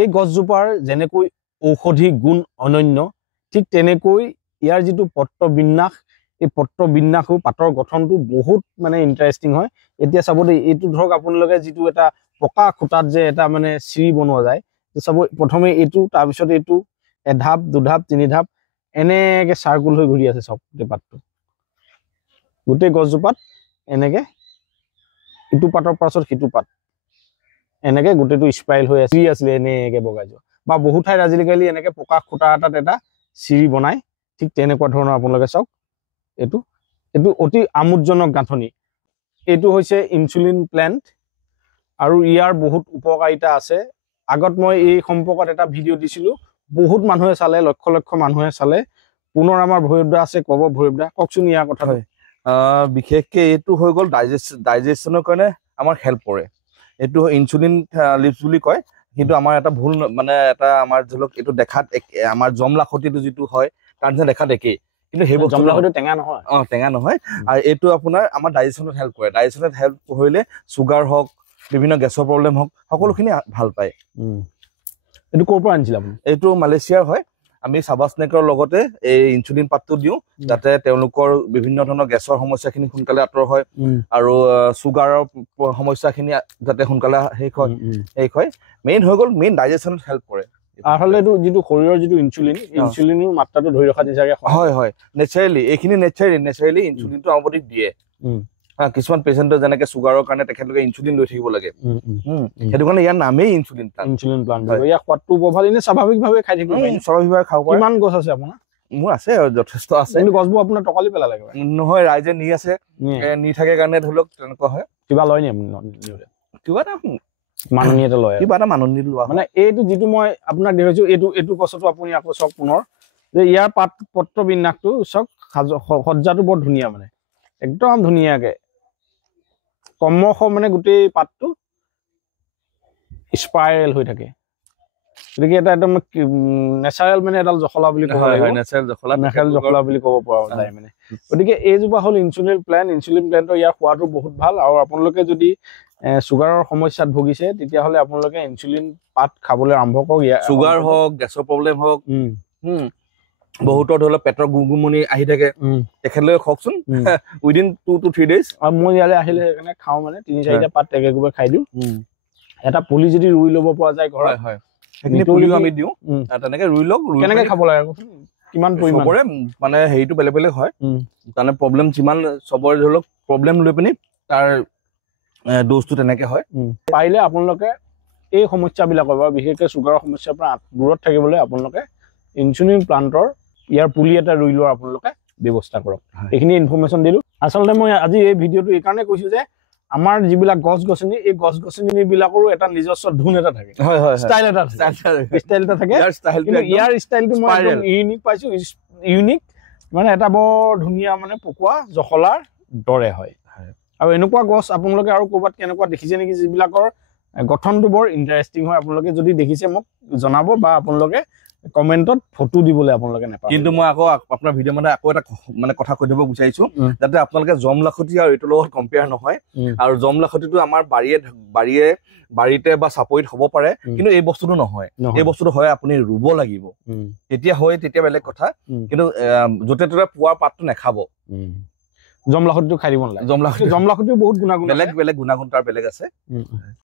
এই গছজোপাৰ যেনেকৈ ঔষধি গুণ অনন্য, ঠিক তেনেকৈ ইয়াৰ যিটো পত্ৰবিন্যাস, এই পত্ৰবিন্যাসো পাতৰ গঠনটো বহুত মানে ইণ্টাৰেষ্টিং হয়। এতিয়া চাব দেই, এইটো ধৰক আপোনালোকে যিটো এটা পকা খুঁটাত যে এটা মানে চিৰি বনোৱা যায়, চাব প্ৰথমে এইটো, তাৰপিছত এইটো, এঢাপ দুঢাপ তিনিঢাপ এনেকে চাৰ্কুল হৈ ঘূৰি আছে চব গোটেই পাতটো। গোটেই গছজোপাত এনেকে ইটো পাতৰ পাছত সিটো পাত এনেকে গোটেইটো স্পাইল হৈ আছিলে এনেকে বগাই যোৱা। বা বহু ঠাইত আজিকালি এনেকে পকা খুঁটা এটাত এটা চিৰি বনাই, ঠিক তেনেকুৱা ধৰণৰ আপোনালোকে চাওক। এইটো এইটো অতি আমোদজনক গাঁথনি। এইটো হৈছে ইনচুলিন প্লেণ্ট আৰু ইয়াৰ বহুত উপকাৰিতা আছে। আগত মই এই সম্পৰ্কত এটা ভিডিঅ' দিছিলো, বহুত মানুহে চালে, লক্ষ লক্ষ মানুহে চালে। পুনৰ আমাৰ ভৈৰৱদা আছে, ক'ব ভৈৰৱদা, কওকচোন ইয়াৰ কথা। বিশেষকে এইটো হৈ গ'ল ডাইজেশ্যনৰ কাৰণে আমাৰ হেল্প কৰে। এইটো ইনচুলিন লিপছ বুলি কয়, কিন্তু আমাৰ এটা ভুল মানে এটা আমাৰ ধৰি লওক এইটো দেখাত আমাৰ জমলাখতিটো যিটো হয় তাৰ নিচিনা দেখাত একেই, কিন্তু সেই জমলাখতি টেঙা নহয়। টেঙা নহয়। আৰু এইটো আপোনাৰ আমাৰ ডাইজেশ্যনত হেল্প কৰে। ডাইজেশ্যনত হেল্প কৰিলে চুগাৰ হওক, বিভিন্ন গেছৰ প্ৰব্লেম হওক, সকলোখিনি ভাল পায়। এইটো ক'ৰ পৰা আনিছিল আপুনি? এইটো মালয়েছিয়াৰ হয়। আমি চাবাস্নেকৰ লগতে এই ইনচুলিন পাতটো দিওঁ, যাতে তেওঁলোকৰ বিভিন্ন ধৰণৰ গেছৰ সমস্যাখিনি সোনকালে আঁতৰ হয় আৰু চুগাৰৰ সমস্যাখিনি যাতে সোনকালে শেষ হয়। মেইন হৈ গ'ল মেইন ডাইজেশ্যনত হেল্প কৰে। আচলতে এইটো যিটো শৰীৰৰ যিটো ইনচুলিনৰ মাত্ৰাটো ধৰি ৰখাত নিচাকে হয় নেচাৰেলি, এইখিনি নেচাৰেলি ইনচুলিনটো আমাৰ বডিত দিয়ে। কিছুমান পেচেণ্টৰ যেনেকে চুগাৰৰ কাৰণে তেখেতলোকে ইনচুলিন লৈ থাকিব লাগে, সেইটো কাৰণে ইয়াৰ নামেই ইনচুলিন প্লান্ট। ইয়াৰ সোৱাদটো বৰ ভাল, এনে স্বাভাৱিকভাৱে খাই থাকিব পাৰি। স্বাভাৱিকভাৱে খাব পাৰে। কিমান গছ আছে আপোনাৰ? মোৰ আছে, যথেষ্ট আছে। কিন্তু গছবোৰ আপোনাৰ টকালি পেলালে নহয়, ৰাইজে নি আছে, নি থাকে কাৰণে ধৰি লওক তেনেকুৱা হয়। কিবা লয় নি? কিবা এটা মাননীয়তা লয়, কিবা এটা মাননি লোৱা। মানে এইটো যিটো মই আপোনাক দেখাইছো, এইটো গছতো আপুনি আকৌ চাওক পুনৰ, যে ইয়াৰ পত্ৰ বিন্যাসটো চাওক, সজ্জাটো বৰ ধুনীয়া, মানে একদম ধুনীয়াকে ক্ৰমশ মানে গোটেই পাতটো স্পাইৰেল হৈ থাকে। গতিকে এটা একদম নেচাৰেল মানে এডাল জখলা বুলি ক'ব লাগিব, নেচাৰেল জখলা বুলি ক'ব পৰা যায় মানে। গতিকে এইজোপা হ'ল ইনচুলিন প্লেণ্ট। ইনচুলিন প্লেণ্টৰ ইয়াৰ সোৱাদটো বহুত ভাল। আৰু আপোনালোকে যদি চুগাৰৰ সমস্যাত ভুগিছে, তেতিয়াহ'লে আপোনালোকে ইনচুলিন পাত খাবলৈ আৰম্ভ কৰক। চুগাৰ হওক, গেছৰ প্ৰব্লেম হওক, বহুতৰ ধৰি লওক পেটৰ গুমগুমনি আহি থাকে, তেখেতলোকে খাওকচোন উইদিন 2 to 3 days। আৰু মই ইয়ালৈ আহিলে সেইকাৰণে খাওঁ, মানে 3-4টা পাত একেবাৰে খাই দিওঁ। এটা পুলি যদি ৰুই ল'ব পৰা যায় ঘৰত, সেইখিনি পুলিও আমি দিওঁ, তেনেকে ৰুই লওক। কেনেকে খাব লাগে, কিমান পৰিমাণে? মানে হেৰিটো বেলেগ বেলেগ হয়, তাৰমানে প্ৰব্লেম যিমান চবৰে ধৰি লওক প্ৰব্লেম লৈ পিনি তাৰ ড'জটো তেনেকে হয়। পাৰিলে আপোনালোকে এই সমস্যাবিলাকৰ পৰা, বিশেষকৈ চুগাৰৰ সমস্যাৰ পৰা দূৰত থাকিবলৈ আপোনালোকে ইনচুলিন প্লান্টৰ ইয়াৰ পুলি এটা ৰুই লোৱাৰ আপোনালোকে ব্যৱস্থা কৰক। এইখিনি ইনফৰমেশ্যন দিলোঁ। আচলতে মই আজি এই ভিডিঅ'টো এইকাৰণে কৈছোঁ যে আমাৰ যিবিলাক গছ গছনি, এই গছ গছনিবিলাকৰো এটা নিজস্ব ধুন এটা থাকে, ষ্টাইল এটা থাকে। কিন্তু ইয়াৰ ষ্টাইলটো মই একদম ইউনিক পাইছোঁ। ইউনিক মানে এটা বৰ ধুনীয়া মানে পকোৱা জখলাৰ দৰে হয়। আৰু এনেকুৱা গছ আপোনালোকে আৰু ক'ৰবাত কেনেকুৱা দেখিছে নেকি, যিবিলাকৰ গঠনটো বৰ ইণ্টাৰেষ্টিং হয়? আপোনালোকে যদি দেখিছে মোক জনাব, বা আপোনালোকে কমেণ্টত ফটো দিবলৈ আপোনালোকে নাপাহৰিব। কিন্তু মই আকৌ আপোনাৰ ভিডিঅ' মানে আকৌ এটা মানে কথা কৈ দিব বিচাৰিছো, যাতে আপোনালোকে জমলাখতি আৰু এইটোৰ লগত কম্পেয়াৰ নহয়। আৰু জমলাখতিটো আমাৰ বাৰীতে বা চাপৰিত হ'ব পাৰে, কিন্তু এই বস্তুটো নহয়। এই বস্তুটো হয় আপুনি ৰুব লাগিব, তেতিয়া হয়, তেতিয়া বেলেগ কথা। কিন্তু য'তে ত'তে পোৱা পাতটো নাখাব। জমলাখতিটো খাই দিব নালাগে। জমলাখতিও বহুত গুণাগুণ, বেলেগ গুণাগুণ তাৰ বেলেগ আছে।